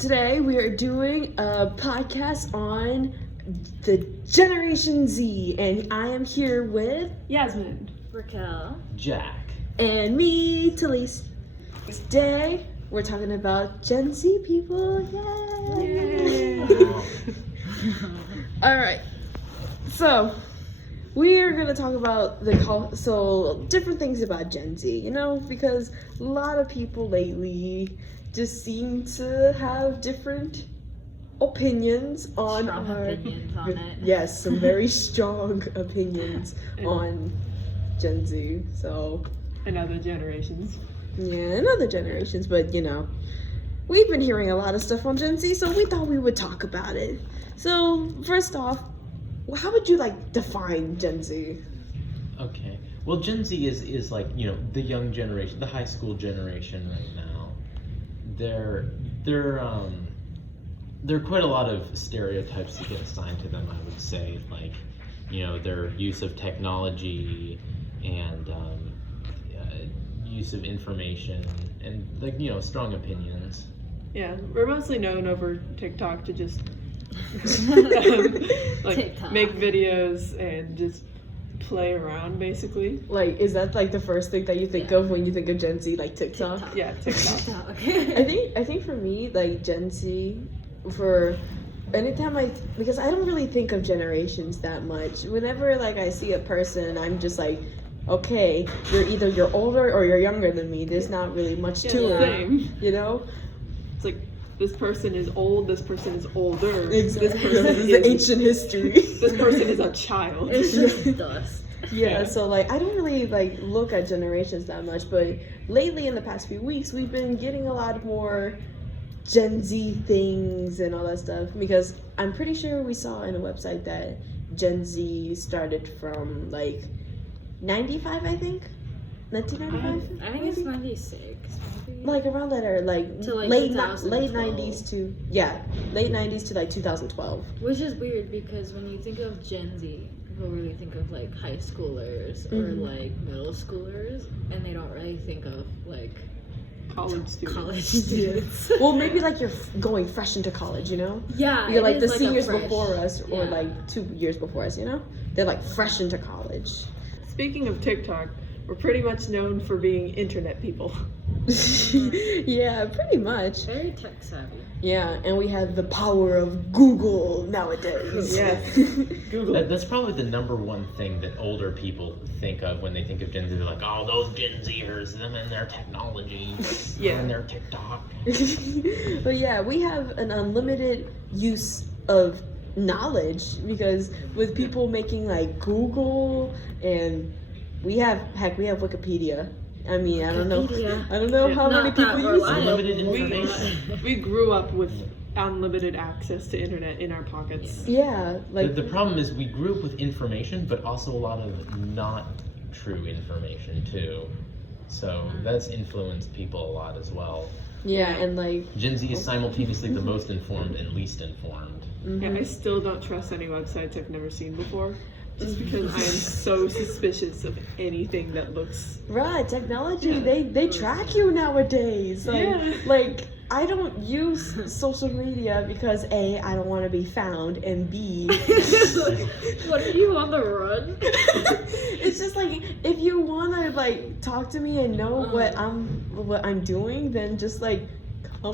Today we are doing a podcast on the Generation Z, and I am here with Yasmin, Raquel, Jack, and me, Talise. Today we're talking about Gen Z people. Yay! All right, so we are gonna talk about different things about Gen Z. You know, because a lot of people lately just seem to have different opinions on opinions on it. Yes, some very strong opinions on Gen Z. So and other generations. yeah, and other generations, but you know, we've been hearing a lot of stuff on Gen Z, so we thought we would talk about it. So first off, how would you define Gen Z? Okay. Well, Gen Z is like, you know, the young generation, the high school generation right now. There are quite a lot of stereotypes that get assigned to them, I would say, like, you know, their use of technology and use of information and, like, you know, strong opinions. Yeah, we're mostly known over TikTok to just TikTok. make videos and just play around, basically. Is that the first thing that you think of when you think of Gen Z, like TikTok? Yeah, TikTok. I think for me, Gen Z, for anytime because I don't really think of generations that much. Whenever I see a person, I'm just like, okay, you're older or you're younger than me. There's not really much to it, Same. you know? It's like, this person is old, this person is older. Exactly. This person This is is ancient history. This person is a child. It's just dust. Yeah, so I don't really look at generations that much, but lately in the past few weeks we've been getting a lot more Gen Z things and all that stuff, because I'm pretty sure we saw in a website that Gen Z started from 95, I think. 1995? I think it's 96. Maybe. Around that era, To, late 2012. 90s to late 90s to 2012. Which is weird because when you think of Gen Z, people really think of high schoolers or middle schoolers, and they don't really think of College students. college students. Well, maybe you're going fresh into college, you know? Yeah, You're it the is seniors a fresh, before us, or yeah. 2 years before us, you know? They're fresh into college. Speaking of TikTok, we're pretty much known for being internet people. Yeah, pretty much. Very tech savvy. Yeah, and we have the power of Google nowadays. Yes. Google. That's probably the number one thing that older people think of when they think of Gen Z. They're like, oh, those Gen Zers, them and their technology, and their TikTok. But yeah, we have an unlimited use of knowledge, because with people making Google, and we have Wikipedia. I mean, I don't know how many people use it. Unlimited information. We grew up with unlimited access to internet in our pockets. Yeah, The problem is we grew up with information, but also a lot of not true information too. So that's influenced people a lot as well. yeah, and Gen Z is simultaneously the most informed and least informed. Yeah, I still don't trust any websites I've never seen before, just because I am so suspicious of anything that looks. right, technology, they track you nowadays. I don't use social media because A, I don't want to be found, and B, What are you on the run? it's just if you want to talk to me and know what I'm doing, then just come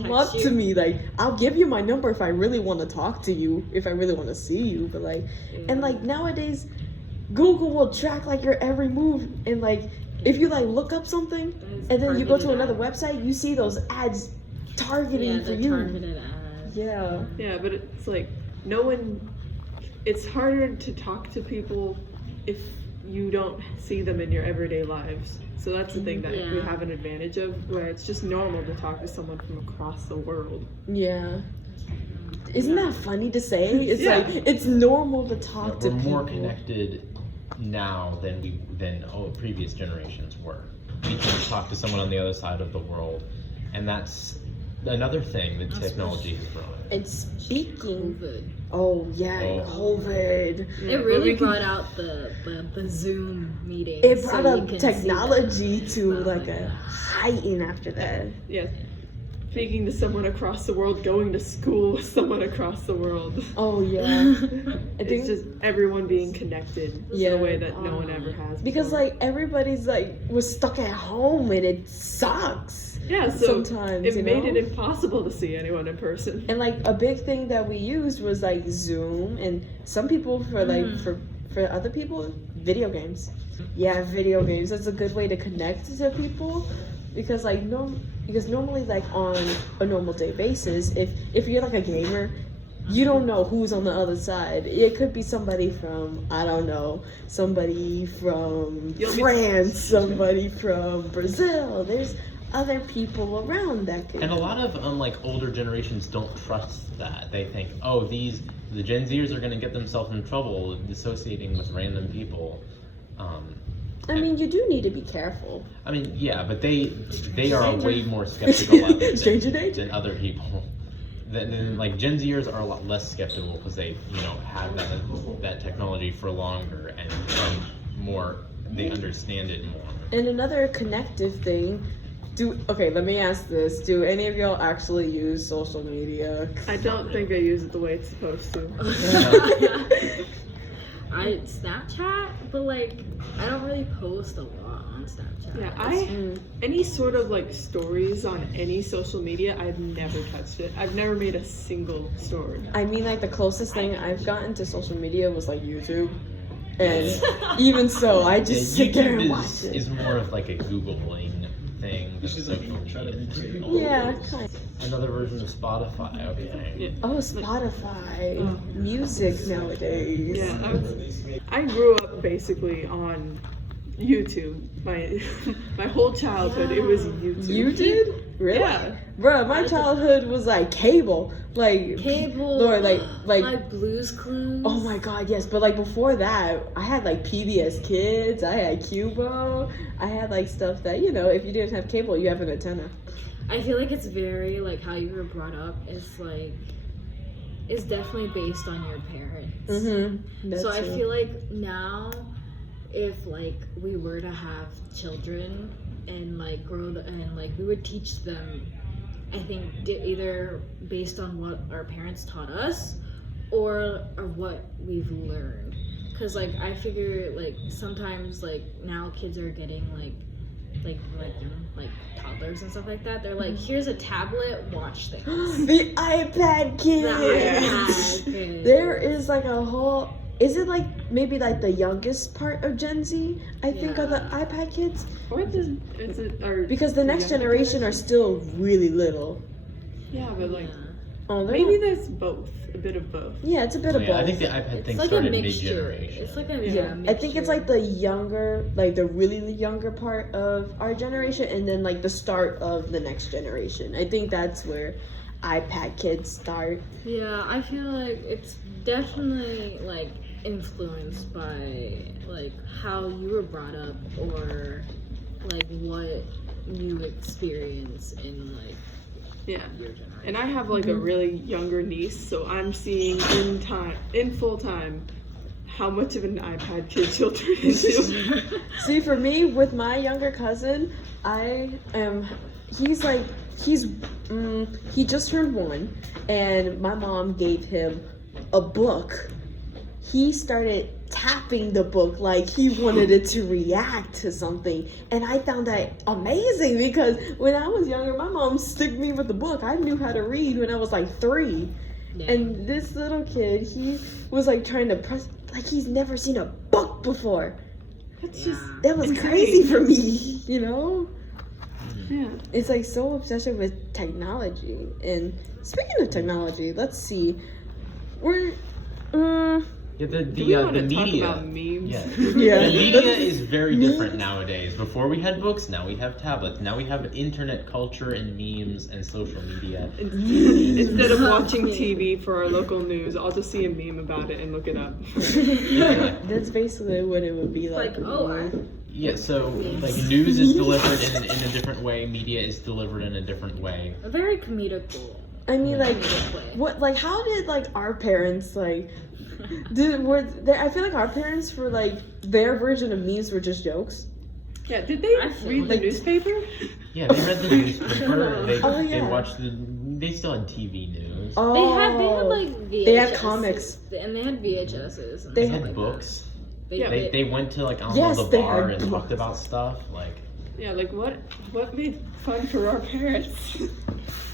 Text up you. to me. I'll give you my number if I really want to talk to you, if I really want to see you. But and nowadays, Google will track your every move, and if you look up something and then you go to targeted another ads. website, you see those ads targeting for the you. targeted ads. Yeah. Yeah, but it's no one. It's harder to talk to people if you don't see them in your everyday lives. So that's the thing that we Yeah. have an advantage of, where it's just normal to talk to someone from across the world. Yeah. Isn't that funny to say? It's Yeah. it's normal to talk to We're people. more connected now than previous generations were. We can talk to someone on the other side of the world, and that's another thing that technology has brought. And speaking, COVID. oh yeah, Oh. COVID. Yeah, It but really we can- brought out the Zoom meetings. It so brought you up can see technology them. to Oh my a heighten after that. Yes. speaking to someone across the world, going to school with someone across the world. Oh yeah. I think It's just everyone being connected in a way that no one ever has. because before. like everybody's like was stuck at home and it sucks. yeah, so sometimes, it you made know? it impossible to see anyone in person. And like a big thing that we used was like Zoom, and some people for like for other people, video games. Yeah, video games. That's a good way to connect to people, because like because normally like on a normal day basis, if you're like a gamer, you don't know who's on the other side. It could be somebody from, I don't know, somebody from France, somebody from Brazil. There's other people around that could. And a lot of like older generations don't trust that. They think, oh, the Gen Zers are going to get themselves in trouble associating with random people. I mean, you do need to be careful. I mean, yeah, but they are way more skeptical of it Stranger than, danger. than other people. Then like Gen Zers are a lot less skeptical because they have that technology for longer and more. They understand it more. And another connective thing. Okay, let me ask this. Do any of y'all actually use social media? I don't think I use it the way it's supposed to. I Snapchat, but like I don't really post a lot on Snapchat. Yeah, any sort of like stories on any social media, I've never touched it. I've never made a single story. I mean, like the closest thing I've gotten to social media was like YouTube. And even so, I just sit there and watch it. Is more of like a Googling thing than social media. Yeah, kind of. Another version of Spotify, okay. Yeah. Oh, Spotify. Music nowadays. Yeah, I grew up basically on YouTube. My whole childhood, it was YouTube. You did? Really? Yeah. Bruh, my childhood was like cable. Like Cable. Lord, like Blue's Clues. oh my god, yes. But like before that, I had like PBS Kids, I had Cubo, I had like stuff that, if you didn't have cable, you have an antenna. I feel like it's very like how you were brought up is definitely based on your parents. Mm-hmm. So I feel like now, if like we were to have children and like and like we would teach them, I think either based on what our parents taught us or what we've learned. Cause like I figure like sometimes like now kids are getting like toddlers and stuff like that. They're like, here's a tablet, watch things. The iPad Kid. Kid. There is like a whole. Is it like maybe like the youngest part of Gen Z? I think are the iPad Kids. Or is it Because the next generation are still really little. Yeah, but like Maybe there's both. A bit of both. Yeah, it's a bit of both. I think the iPad thing like started a mixture. mid-generation. It's like a I think it's like the younger, like the really younger part of our generation, and then like the start of the next generation. I think that's where iPad Kids start. Yeah, I feel like it's definitely like influenced by like how you were brought up or like what you experience in like Yeah. your generation. And I have like a really younger niece, so I'm seeing in full time, how much of an iPad kid she'll turn into. See, for me, with my younger cousin, he just turned 1, and my mom gave him a book. He started tapping the book like he wanted it to react to something, and I found that amazing because when I was younger, my mom stuck me with the book. I knew how to read when I was like 3. Yeah. And this little kid, he was like trying to press, like he's never seen a book before. That was crazy for me, Yeah. It's like so obsessed with technology. And speaking of technology, let's see. Yeah, Do we want the to talk media. about memes? Yeah. Yeah. The media is very different nowadays. Before we had books, now we have tablets. Now we have internet culture and memes and social media. Instead of watching TV for our local news, I'll just see a meme about it and look it up. That's basically what it would be like. Yeah, so like news is delivered in a different way, media is delivered in a different way. A very comedical. I mean, like, what, like, how did like our parents like? I feel like our parents were like their version of memes were just jokes. Yeah, did they I feel read the like- newspaper? Yeah, they read the newspaper. They, Oh, yeah. they watched they still had TV news. Oh, They had like VHS. They had comics. And they had VHSs. And They stuff had like books. That. They Yeah. did. They went to like Yes, the they bar had and books. talked about stuff like. Yeah, like what made fun for our parents?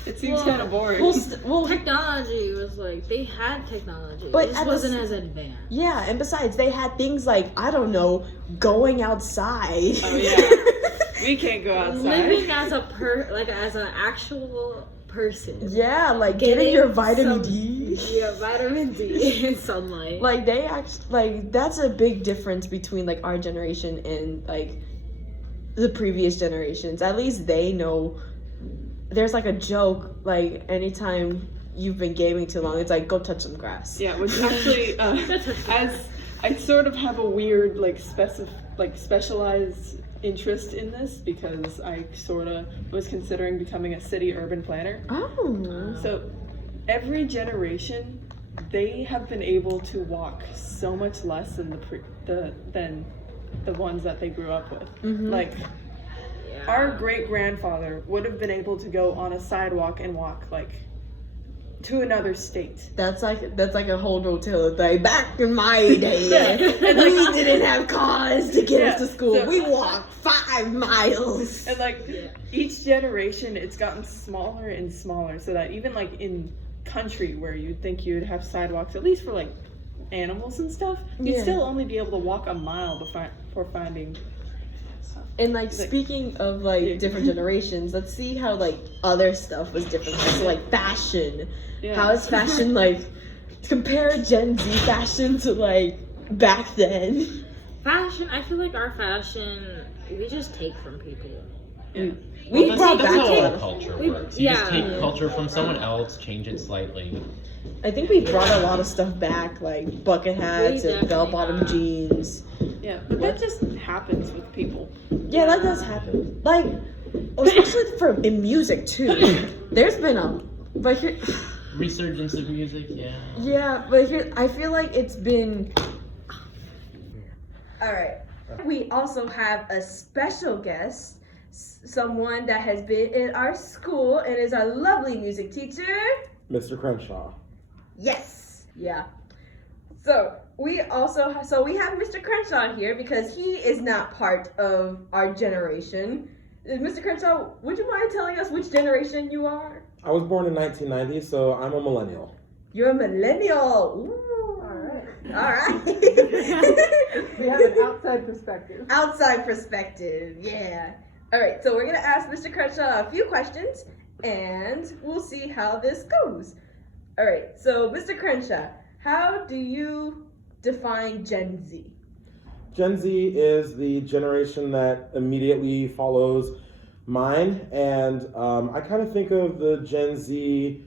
It seems Well, kind of boring. well, Technology was like, they had technology. But It at just the wasn't s- as advanced. yeah, and besides, they had things like, I don't know, going outside. Oh, yeah. We can't go outside. Living as a as an actual person. Yeah, like getting your vitamin some- D. Yeah, vitamin D and sunlight. Like they that's a big difference between like our generation and like the previous generations. At least they know. There's like a joke like anytime you've been gaming too long, it's like go touch some grass. Yeah, which actually, as I sort of have a weird specialized interest in this because I sort of was considering becoming a city urban planner. Oh. So every generation, they have been able to walk so much less than than the ones that they grew up with. Mhm. Like Yeah. our great grandfather would have been able to go on a sidewalk and walk like to another state. That's like a whole hotel. Like back in my day, Yeah. and we didn't have cars to get Yeah, us to school. so- We walked 5 miles. And like Yeah. each generation, it's gotten smaller and smaller, so that even like in country where you'd think you'd have sidewalks, at least for like animals and stuff, you'd Yeah. still only be able to walk a mile before finding. And like Like- speaking of like Yeah. different generations, let's see how like other stuff was different. So like fashion. Yeah. How is fashion like compare Gen Z fashion to like back then? Fashion, I feel like our fashion, we just take from people. Yeah. We Well, brought that's back how all like, culture we- works. You just yeah. take culture from someone else, change it slightly. I think we brought a lot of stuff back, like bucket hats and definitely bell bottom have. jeans. Yeah, but that just happens with people. Yeah, that does happen. Like, especially in music too. There's been but here, Resurgence of music, yeah. yeah, but here I feel like it's been. All right. We also have a special guest, someone that has been in our school and is our lovely music teacher. Mr. Crenshaw. Yes. Yeah. So we have Mr. Crenshaw here because he is not part of our generation. Mr. Crenshaw, would you mind telling us which generation you are? I was born in 1990, so I'm a millennial. You're a millennial. Ooh. All right. All right. We have an outside perspective. Outside perspective. Yeah. All right. So we're gonna ask Mr. Crenshaw a few questions, and we'll see how this goes. All right. So, Mr. Crenshaw, how do you define Gen Z? Gen Z is the generation that immediately follows mine, and I kind of think of the Gen Z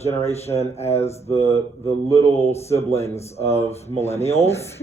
generation as the little siblings of millennials.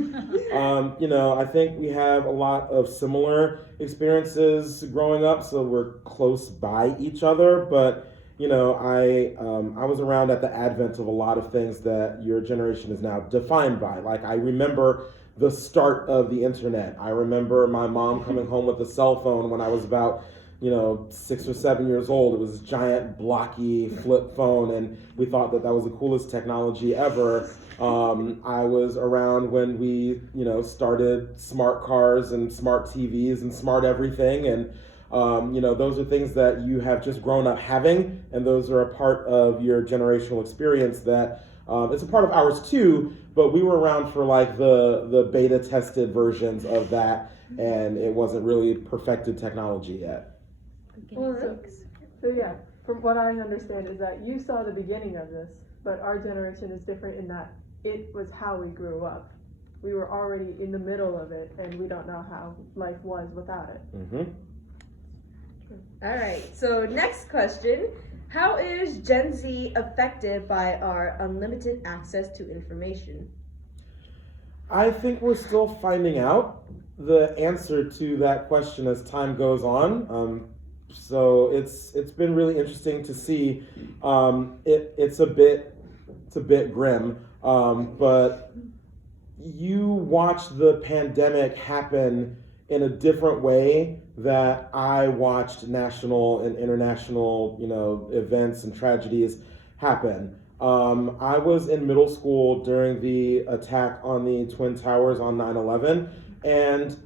I think we have a lot of similar experiences growing up, so we're close by each other. But I was around at the advent of a lot of things that your generation is now defined by. Like I remember the start of the internet. I remember my mom coming home with a cell phone when I was about 6 or 7 years old. It was a giant blocky flip phone, and we thought that was the coolest technology ever. I was around when we, started smart cars and smart TVs and smart everything, and those are things that you have just grown up having, and those are a part of your generational experience that it's a part of ours too, but we were around for like the beta tested versions of that, and it wasn't really perfected technology yet. So yeah, from what I understand is that you saw the beginning of this, but our generation is different in that it was how we grew up. We were already in the middle of it, and we don't know how life was without it. Mm-hmm. All right. So next question: how is Gen Z affected by our unlimited access to information? I think we're still finding out the answer to that question as time goes on. So it's been really interesting to see. It's a bit grim, but you watch the pandemic happen in a different way that I watched national and international, events and tragedies happen. I was in middle school during the attack on the Twin Towers on 9/11, and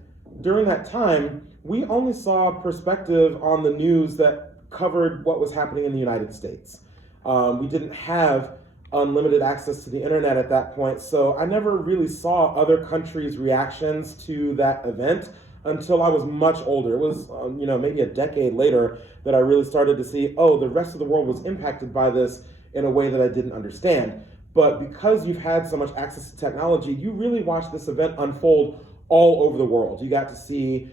during that time, we only saw perspective on the news that covered what was happening in the United States. We didn't have unlimited access to the internet at that point, so I never really saw other countries' reactions to that event until I was much older. It was, maybe a decade later that I really started to see, oh, the rest of the world was impacted by this in a way that I didn't understand. But because you've had so much access to technology, you really watched this event unfold all over the world. You got to see,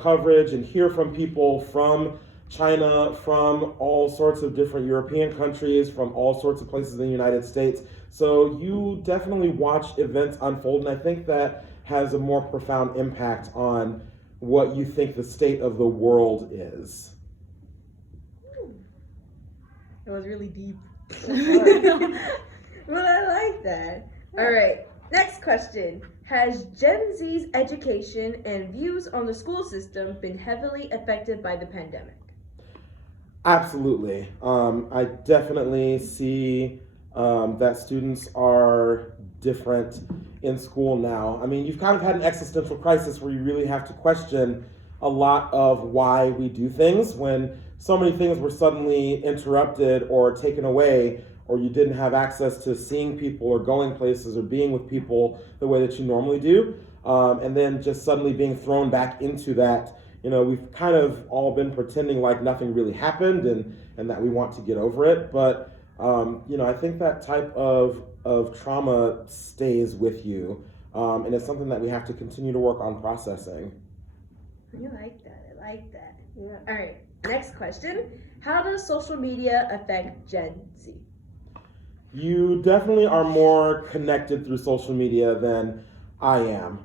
coverage and hear from people from China, from all sorts of different European countries, from all sorts of places in the United States. So you definitely watch events unfold, and I think that has a more profound impact on what you think the state of the world is. It was really deep. Well, I like that. All right, next question. Has Gen Z's education and views on the school system been heavily affected by the pandemic? Absolutely. I definitely see that students are different in school now. I mean, you've kind of had an existential crisis where you really have to question a lot of why we do things when so many things were suddenly interrupted or taken away, or you didn't have access to seeing people or going places or being with people the way that you normally do. And then just suddenly being thrown back into that. We've kind of all been pretending like nothing really happened and that we want to get over it. But, I think that type of trauma stays with you. And it's something that we have to continue to work on processing. You like that. I like that. Yeah. All right, next question. How does social media affect Gen Z? You definitely are more connected through social media than I am.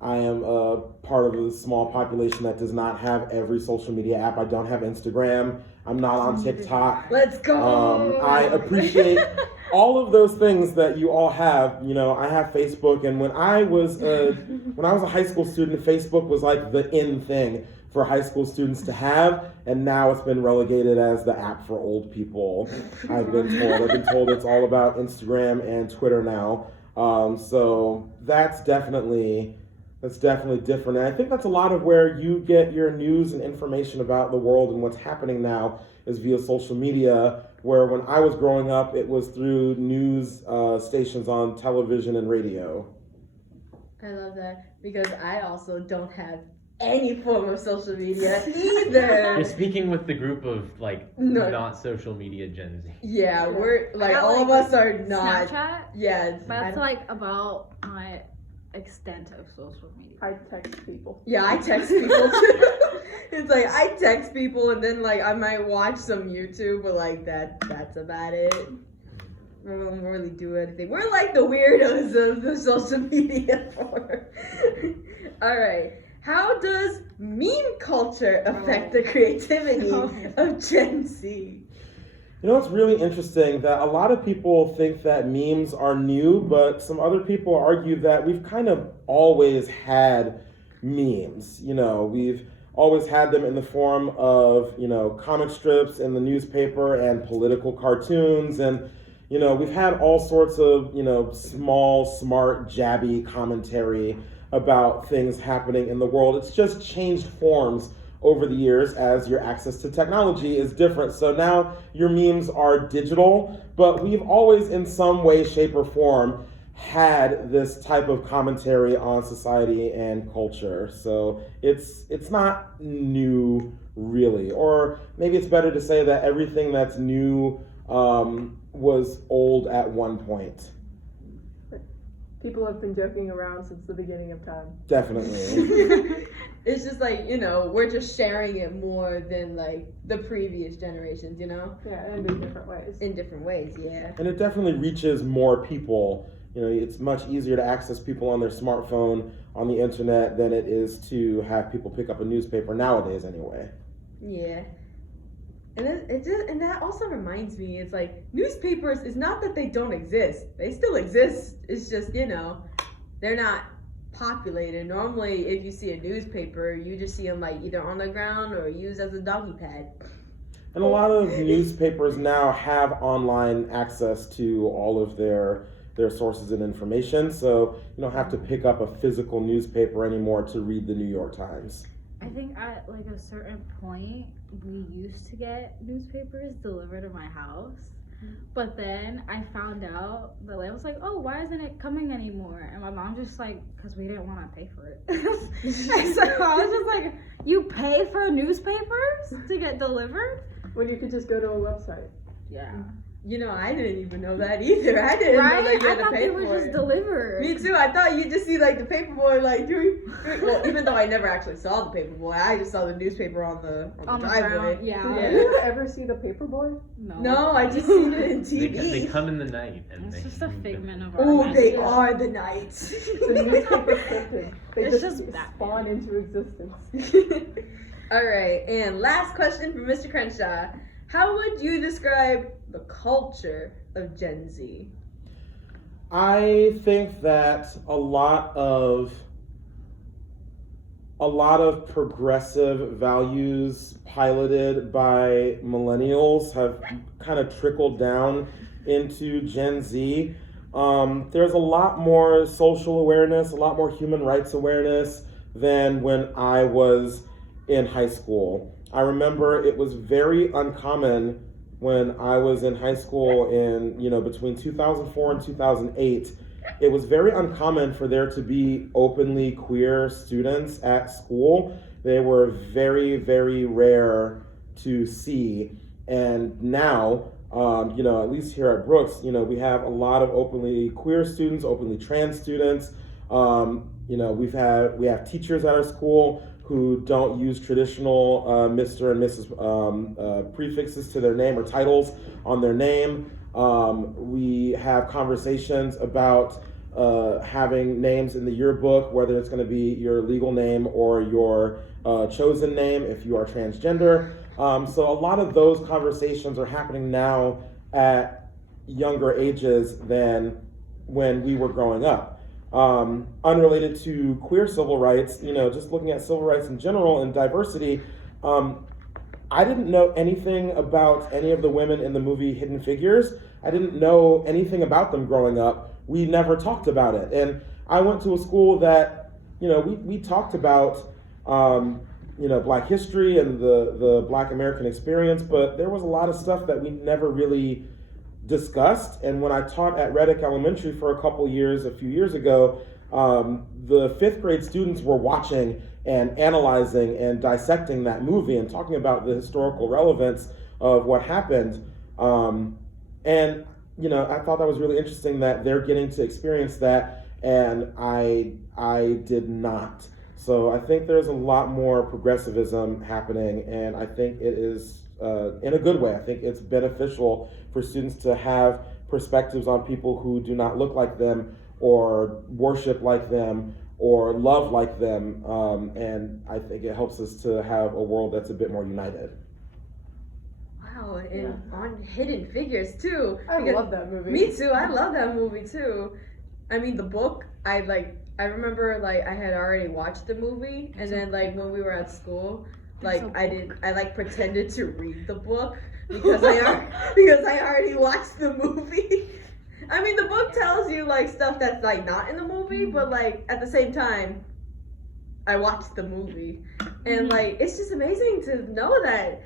I am a part of a small population that does not have every social media app. I don't have Instagram. I'm not on TikTok. Let's go. I appreciate all of those things that you all have. I have Facebook, and when I was a high school student, Facebook was like the in thing for high school students to have, and now it's been relegated as the app for old people. I've been told it's all about Instagram and Twitter now. So that's definitely different. And I think that's a lot of where you get your news and information about the world and what's happening now is via social media, where when I was growing up, it was through news stations on television and radio. I love that because I also don't have any form of social media either. You're speaking with the group of No. not social media Gen Z. Yeah, we're I got, all of us are not. Snapchat. Yeah, But that's about my extent of social media. I text people. Yeah, I text people too. It's I text people and then I might watch some YouTube, but that's about it. We don't really do anything. We're like the weirdos of the social media for. All right. How does meme culture affect the creativity of Gen Z? It's really interesting that a lot of people think that memes are new, but some other people argue that we've kind of always had memes. We've always had them in the form of, comic strips in the newspaper and political cartoons. And, we've had all sorts of, small, smart, jabby commentary about things happening in the world. It's just changed forms over the years as your access to technology is different. So now your memes are digital, but we've always in some way, shape, or form had this type of commentary on society and culture. So it's not new really, or maybe it's better to say that everything that's new was old at one point. People have been joking around since the beginning of time. Definitely. It's just we're just sharing it more than the previous generations, Yeah, and in different ways. In different ways, yeah. And it definitely reaches more people. It's much easier to access people on their smartphone on the internet than it is to have people pick up a newspaper nowadays anyway. Yeah. And and that also reminds me, it's newspapers, it's not that they don't exist. They still exist. It's just, they're not populated. Normally, if you see a newspaper, you just see them like either on the ground or used as a doggy pad. And a lot of newspapers now have online access to all of their sources and information, so you don't have to pick up a physical newspaper anymore to read the New York Times. I think at like a certain point, we used to get newspapers delivered to my house. But then I found out that I was like, oh, why isn't it coming anymore? And my mom just like, because we didn't want to pay for it. And so I was just like, you pay for newspapers to get delivered? When you could just go to a website. Yeah. You know, I didn't even know that either. I didn't know that you I had to thought pay they were for just it. delivered. Me too. I thought you just see like the paper boy like doing. Well, even though I never actually saw the paper boy, I just saw the newspaper on the driveway. ground, yeah. Did you ever see the paper boy? No, I just seen it in TV. They come in the night and It's they just a figment of our Oh, they imagination. are the knights. The newspaper cryptid. They It's just just Batman. spawn into existence. All right, and last question from Mr. Crenshaw. How would you describe the culture of Gen Z? I think that a lot of progressive values piloted by millennials have kind of trickled down into Gen Z. There's a lot more social awareness, a lot more human rights awareness than when I was in high school. I remember it was very uncommon when I was in high school in, between 2004 and 2008. It was very uncommon for there to be openly queer students at school. They were very, very rare to see. And now, at least here at Brooks, we have a lot of openly queer students, openly trans students. We have teachers at our school who don't use traditional Mr. and Mrs. Prefixes to their name or titles on their name. We have conversations about having names in the yearbook, whether it's going to be your legal name or your chosen name if you are transgender. So a lot of those conversations are happening now at younger ages than when we were growing up. Unrelated to queer civil rights, just looking at civil rights in general and diversity, I didn't know anything about any of the women in the movie Hidden Figures. I didn't know anything about them growing up. We never talked about it. And I went to a school that, we talked about, Black history and the Black American experience, but there was a lot of stuff that we never really discussed. And when I taught at Reddick Elementary for a few years ago, the 5th grade students were watching and analyzing and dissecting that movie and talking about the historical relevance of what happened. And I thought that was really interesting that they're getting to experience that, and I did not. So I think there's a lot more progressivism happening, and I think it is in a good way. I think it's beneficial for students to have perspectives on people who do not look like them or worship like them or love like them, and I think it helps us to have a world that's a bit more united. Wow, and on Hidden Figures too. I love that movie. Me too. I love that movie too. I mean, the book. I remember I had already watched the movie, and then when we were at school, I pretended to read the book because I already watched the movie. I mean, the book tells you stuff that's not in the movie, but at the same time, I watched the movie, and it's just amazing to know that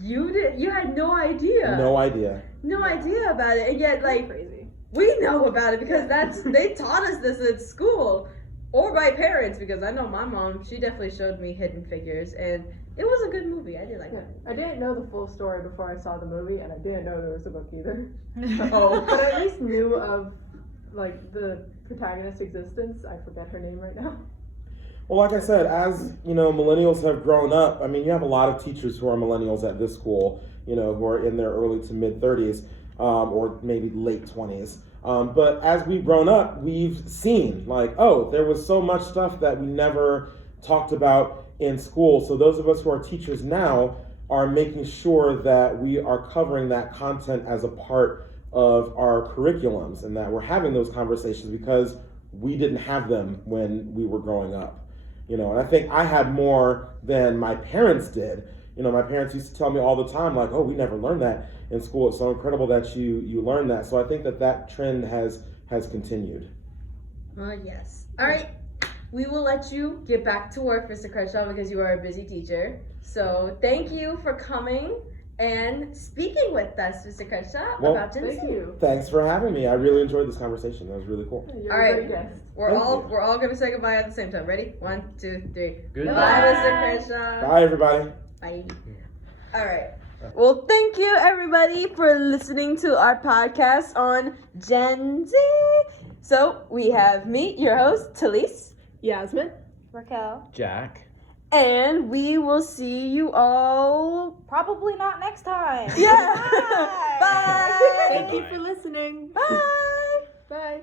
you had no idea about it, and yet Crazy. we know about it because they taught us this at school or by parents, because I know my mom, she definitely showed me Hidden Figures, and it was a good movie. I did like it. I didn't know the full story before I saw the movie, and I didn't know there was a book either. Oh. But I at least knew of the protagonist's existence. I forget her name right now. Well, like I said, as millennials have grown up, I mean, you have a lot of teachers who are millennials at this school, who are in their early to mid 30s, or maybe late 20s. But as we've grown up, we've seen there was so much stuff that we never talked about in school. So those of us who are teachers now are making sure that we are covering that content as a part of our curriculums and that we're having those conversations, because we didn't have them when we were growing up. And I think I had more than my parents did. My parents used to tell me all the time, like, oh, we never learned that in school. It's so incredible that you learned that. So I think that trend has continued. Yes. All right. We will let you get back to work, Mr. Crenshaw, because you are a busy teacher. So thank you for coming and speaking with us, Mr. Crenshaw, about Gen Z. Thank you. Thanks for having me. I really enjoyed this conversation. That was really cool. You're All a right. great guest. We're Thank all you. we're all gonna say goodbye at the same time. Ready? 1, 2, 3. Goodbye. Bye, Mr. Crenshaw. Bye, everybody. Bye. All right. Well, thank you everybody for listening to our podcast on Gen Z. So we have me, your host, Talise, Yasmin. Raquel. Jack. and we will see you all. Probably not next time. Yeah. Bye. Bye. Thank you for listening. Bye. Bye.